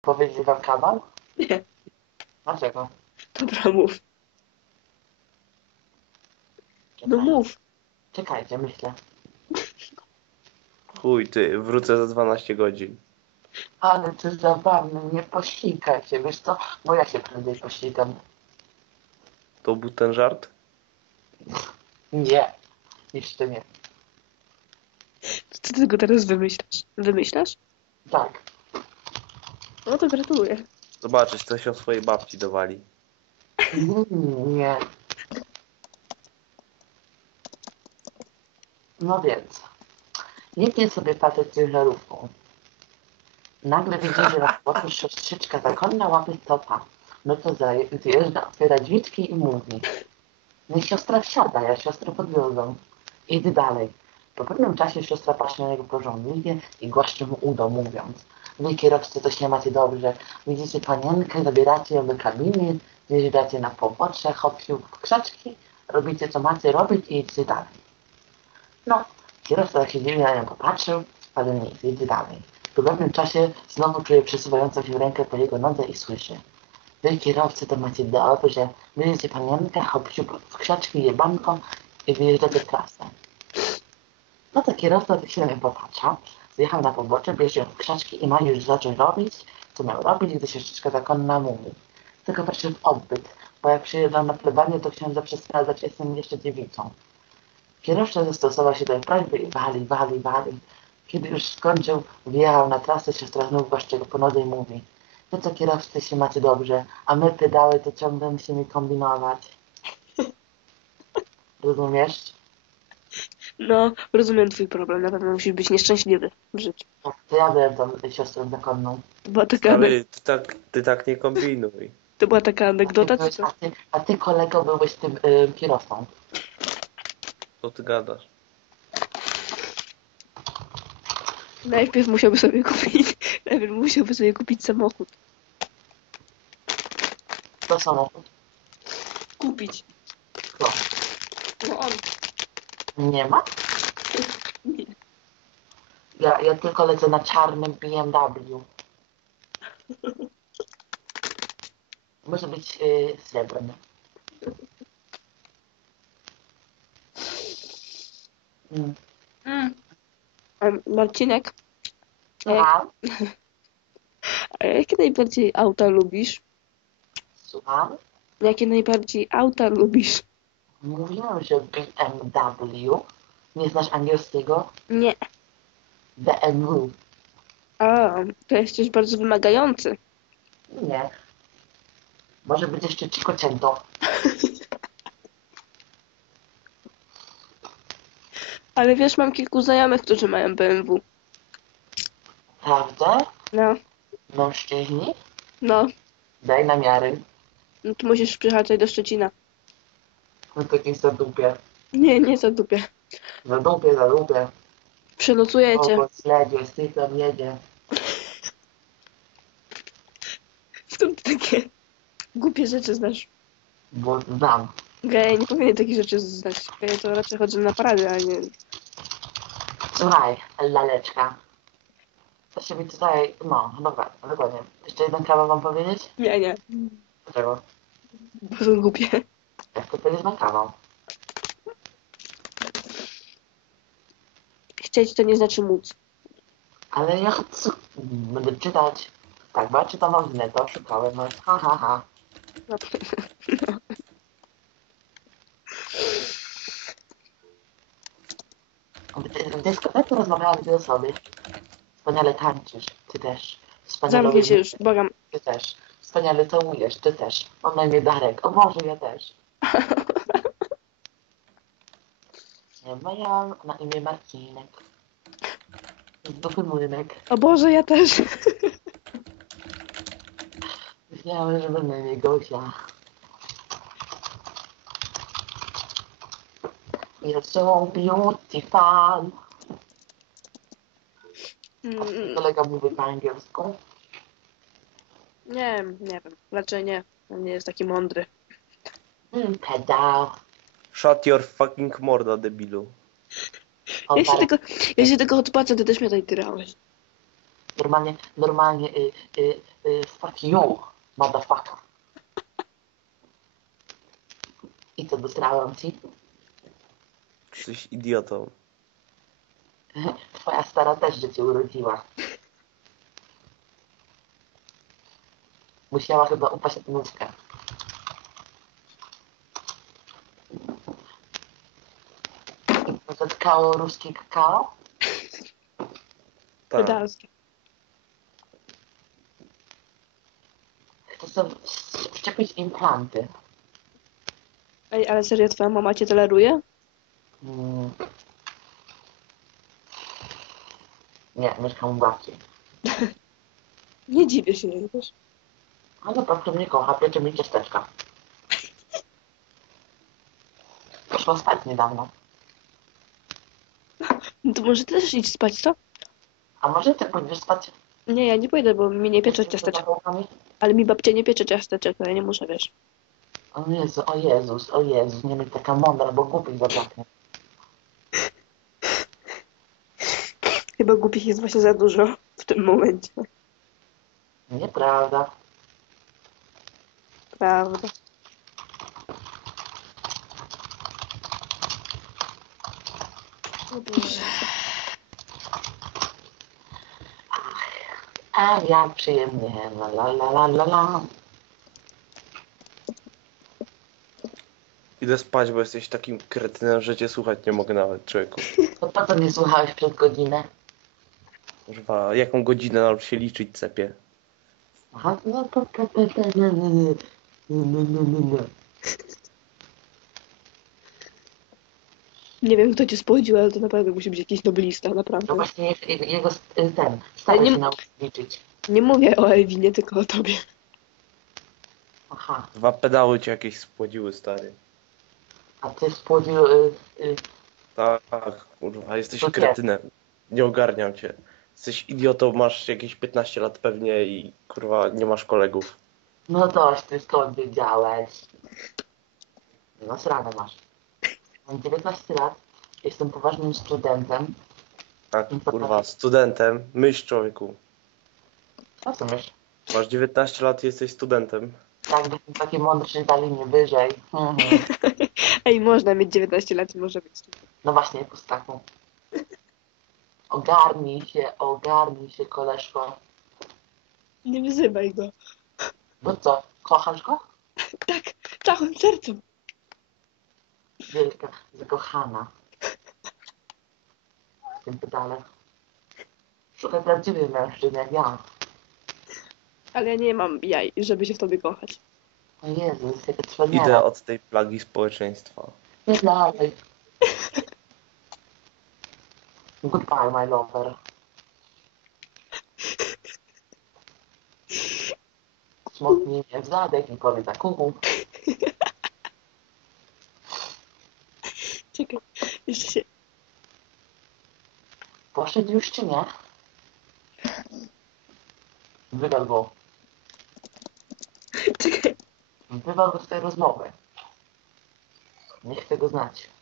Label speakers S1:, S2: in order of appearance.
S1: powiedzieć wam kawał?
S2: Nie.
S1: Dlaczego?
S2: Dobra, mów. No
S1: Czekaj.
S2: mów.
S1: Czekajcie, myślę.
S3: Chuj, ty, wrócę za 12 godzin.
S1: Ale to zabawne, nie posikaj się, wiesz co? Bo ja się prędzej posikam.
S3: To był ten żart?
S1: Nie, jeszcze nie.
S2: Co ty tego teraz wymyślasz? Wymyślasz?
S1: Tak.
S2: No to gratuluję.
S3: Zobaczysz, coś o swojej babci dowali.
S1: Nie. No więc. Jedzie sobie facet ciężarówką. Nagle widzi, że na boku siostrzyczka zakonna łapie stopa. No to zjeżdża, otwiera drzwiczki i mówi. Niech siostra wsiada, ja siostrę podwiozę. Idę dalej. Po pewnym czasie siostra patrzy na niego pożądliwie i głaszcze mu udo, mówiąc. Wy kierowcy coś nie macie dobrze. Widzicie panienkę, zabieracie ją do kabiny, zjeżdżacie na pobocze, hopsiu w krzaczki, robicie co macie robić i idźcie dalej. No, kierowca tak się dziwnie na nią popatrzył, ale nic, idzie dalej. Po pewnym czasie znowu czuje przesuwającą się rękę po jego nodze i słyszy. Wy kierowcy to macie dobrze. Bierzecie panienkę, hopsiu w krzaczki, jebanko i wyjeżdżacie w trasę. No to kierowca tak się na nią popatrzał, zjechał na pobocze, bierze ją w krzaczki i ma już zacząć robić, co miał robić, gdy siostrzyczka zakonna mówi. Tylko patrzy w odbyt, bo jak przyjeżdżam na plebanię, to ksiądz zawsze sprawdzać, jestem jeszcze dziewicą. Kierowca zastosował się do prośby i wali. Kiedy już skończył, wjechał na trasę, siostra znów głaszcze go po nodze i mówi. Wy co kierowcy się macie dobrze, a my pedały to ciągle musimy kombinować. Rozumiesz?
S2: No, rozumiem twój problem. Na pewno musisz być nieszczęśliwy w życiu.
S1: Tak, to ja byłem tą siostrą zakonną.
S2: To była taka,
S3: Ale ty tak nie kombinuj.
S2: to była taka anegdota, czy co?
S1: A ty kolego byłeś tym kierowcą.
S3: Co ty gadasz?
S2: Najpierw musiałby sobie kupić, samochód.
S1: To samochód.
S2: Kupić.
S1: Kto?
S2: No on.
S1: Nie ma?
S2: Nie.
S1: Ja tylko lecę na czarnym BMW. Może być srebrny.
S2: A Marcinek,
S1: Słucham?
S2: a jakie najbardziej auta lubisz?
S1: Słucham?
S2: Jakie najbardziej auta lubisz?
S1: Mówiłem, że BMW. Nie znasz angielskiego?
S2: Nie.
S1: BMW.
S2: A, to jesteś bardzo wymagający.
S1: Nie. Może być jeszcze Cinquecento.
S2: Ale wiesz, mam kilku znajomych, którzy mają BMW.
S1: Prawda?
S2: No,
S1: Mężczyźni?
S2: no.
S1: Daj namiary.
S2: No to musisz przyjechać tutaj do Szczecina.
S1: No to jakieś zadupie.
S2: Nie zadupię.
S1: Zadupie.
S2: Przelocuję cię.
S1: O, śledzie, styklem jedzie.
S2: Skąd ty takie głupie rzeczy znasz?
S1: Bo znam.
S2: Gej, nie powinien takich rzeczy znać. Gej, to raczej chodzę na parady, a nie...
S1: Słuchaj, laleczka. To się mi tutaj... No, dobra, dokładnie. Jeszcze jeden kawał wam powiedzieć?
S2: Nie.
S1: Dlaczego?
S2: Bo są głupie.
S1: Jak to powiedzieć na kawał?
S2: Chcieć to nie znaczy móc.
S1: Ale ja chcę... Będę czytać. Tak, bo ja czytam wam z netu, szukałem, no ha.
S2: No.
S1: W dyskotece rozmawiały dwie osoby. Wspaniale tańczysz, ty też. Wspaniale
S2: Zamknij się już, błagam.
S1: ty też. Wspaniale całujesz, ty też. Mam na imię Darek. O Boże, ja też. Ja mam na imię Marcinek. Z dupy młynek.
S2: O Boże, ja też.
S1: Myślałem, że mam na imię Gosia. You're so beautiful. Kolega mówi po angielsku.
S2: Nie wiem. Raczej nie. On nie jest taki mądry.
S1: Pedał.
S3: Shut your fucking morda, debilu.
S2: Ja się tylko odpłacę, ty też mnie tutaj tyrałeś.
S1: Normalnie Fuck you, motherfucker. I co, dosrałem ci?
S3: Jesteś idiotą.
S1: Twoja stara też, że cię urodziła. Musiała chyba upaść nówkę. I zatkało ruskie kakao?
S3: Tak.
S2: Pedalskie.
S1: Chcę sobie wszczepić implanty.
S2: Ej, ale serio, twoja mama cię toleruje?
S1: Mm. Nie, mieszkam u babci.
S2: Nie dziwię się jej też.
S1: Ale po prostu mnie kocha, piecze mi ciasteczka. Poszła spać niedawno.
S2: No to może ty też idź spać, co?
S1: A może ty pójdziesz spać?
S2: Nie, ja nie pójdę, bo mi nie piecze
S1: Jeszcze
S2: ciasteczek.
S1: za pałkami?
S2: Ale mi babcia nie piecze ciasteczek, to ja nie muszę, wiesz.
S1: O Jezu, o Jezus, o Jezus, nie być taka mądra, bo głupi zabraknie.
S2: Chyba głupich jest właśnie za dużo w tym momencie.
S1: Nieprawda.
S2: Prawda. O Boże.
S1: A jak przyjemnie, la la la la la la.
S3: Idę spać, bo jesteś takim kretynem, że cię słuchać nie mogę nawet, człowieku.
S1: To po co nie słuchałeś przez godzinę?
S3: Kurwa, jaką godzinę naucz się liczyć, cepie?
S1: Aha, no to nie.
S2: Nie wiem, kto cię spłodził, ale to naprawdę musi być jakiś noblista,
S1: No
S2: naprawdę.
S1: właśnie jego ten, stary
S2: nie-
S1: się nauczył liczyć.
S2: Nie mówię o Ewinie, tylko o tobie.
S1: Aha,
S3: 2 pedały cię jakieś spłodziły, stary.
S1: a ty spłodził...
S3: Tak, kurwa, jesteś
S1: To nie.
S3: kretynem. Nie ogarniam cię. Jesteś idiotą, masz jakieś 15 lat pewnie i kurwa nie masz kolegów.
S1: No dość, ty skąd wiedziałeś? No sranę masz. Mam 19 lat, jestem poważnym studentem.
S3: Tak, kurwa, studentem. Myśl, człowieku.
S1: Co ty myślisz?
S3: Masz 19 lat i jesteś studentem.
S1: Tak, byśmy taki mądrzy dali mnie wyżej. Mhm.
S2: Ej, można mieć 19 lat i może być.
S1: No właśnie, pustaku. Ogarnij się, koleżko.
S2: Nie wyzywaj go.
S1: Bo co, kochasz go?
S2: Tak, całym sercem.
S1: Wielka, zakochana. W tym pedale. Szukaj prawdziwych mężczyzn jak ja.
S2: Ale ja nie mam jaj, żeby się w tobie kochać.
S1: O Jezus, jakie
S3: Idę
S1: cwaniara.
S3: od tej plagi społeczeństwa.
S1: Nie dalej. Goodbye, my lover. Smoknij mnie w zadek i powie tak kuku.
S2: Czekaj, jeszcze się...
S1: Poszedł już czy nie? Wywal go.
S2: Czekaj.
S1: Wywal go z tej rozmowy. Nie chcę go znać.